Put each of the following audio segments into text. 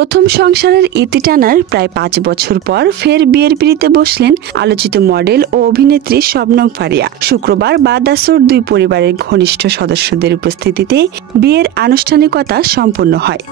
প্রথম সংসারের ইতি টানার প্রায় 5 বছর পর ফের বিয়ের পিঁড়িতে বসলেন আলোচিত মডেল ও অভিনেত্রী শবনম ফারিয়া। শুক্রবার বাদ আসর দুই পরিবারের ঘনিষ্ঠ সদস্যদের উপস্থিতিতে বিয়ের আনুষ্ঠানিকতা সম্পন্ন হয়।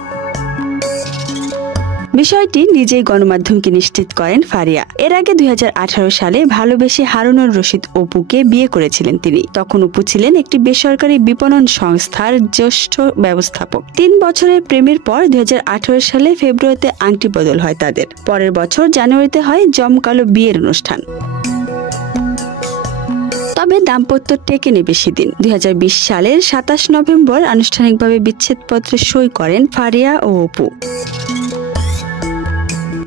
বিষয়টি নিজেই গণমাধ্যমকে নিশ্চিত করেন ফারিয়া। এর আগে 2018 সালে ভালোবেসে হারুনুর রশিদ অপুকে বিয়ে করেছিলেন তিনি। তখন অপু ছিলেন একটি বেসরকারি বিপণন সংস্থার জ্যেষ্ঠ ব্যবস্থাপক। 3 বছরের প্রেমের পর 2018 সালে ফেব্রুয়ারিতে আংটি বদল হয় তাদের। পরের বছর জানুয়ারিতে হয় জমকালো বিয়ের অনুষ্ঠান। তবে দাম্পত্য টেকেনি বেশি দিন। 2020 সালের 27 নভেম্বর আনুষ্ঠানিকভাবে বিচ্ছেদপত্রে সই করেন ফারিয়া ও অপু।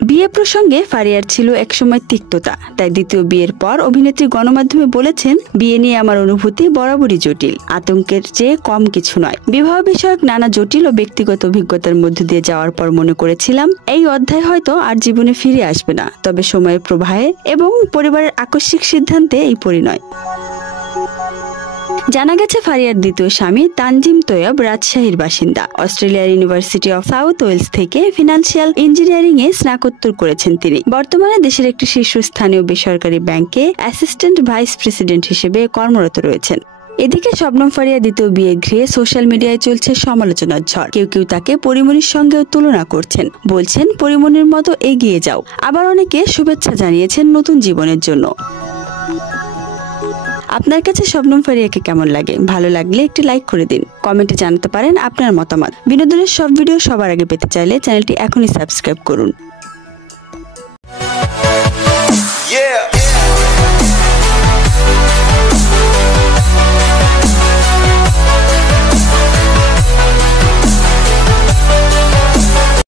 বিয়ে প্রসঙ্গে ফারিয়ার ছিল একসময় তিক্ততা, তাই দ্বিতীয় বিয়ের পর অভিনেত্রী গণমাধ্যমে বলেছেন, বিয়ে নিয়ে আমার অনুভূতি বরাবরই জটিল, আতঙ্কের চেয়ে কম কিছু নয়। বিবাহ বিষয়ক নানা জটিল ও ব্যক্তিগত অভিজ্ঞতার মধ্য দিয়ে যাওয়ার পর মনে করেছিলাম এই অধ্যায় হয়তো আর জীবনে ফিরে আসবে না। তবে সময়ের প্রবাহে এবং পরিবারের আকস্মিক সিদ্ধান্তে এই পরিণয়। জানা গেছে ফারিয়ার দ্বিতীয় স্বামী তানজিম তৈয়ব রাজশাহীর বাসিন্দা। অস্ট্রেলিয়ার ইউনিভার্সিটি অফ সাউথ ওয়েলস থেকে ফিনান্সিয়াল ইঞ্জিনিয়ারিং এ স্নাতকোত্তর করেছেন তিনি। বর্তমানে দেশের একটি শীর্ষস্থানীয় বেসরকারি ব্যাংকে অ্যাসিস্ট্যান্ট ভাইস প্রেসিডেন্ট হিসেবে কর্মরত রয়েছেন। এদিকে শবনম ফারিয়া দ্বিতীয় বিয়ে ঘিরে সোশ্যাল মিডিয়ায় চলছে সমালোচনার ঝড়। কেউ কেউ তাকে পরিমণির সঙ্গেও তুলনা করছেন, বলছেন পরিমণির মতো এগিয়ে যাও। আবার অনেকে শুভেচ্ছা জানিয়েছেন নতুন জীবনের জন্য। আপনার কাছে শবনম ফারিয়াকে কেমন লাগে? ভালো লাগলে একটি লাইক করে দিন। কমেন্টে জানাতে পারেন আপনার মতামত। বিনোদনের সব ভিডিও সবার আগে পেতে চাইলে চ্যানেলটি এখনই সাবস্ক্রাইব করুন।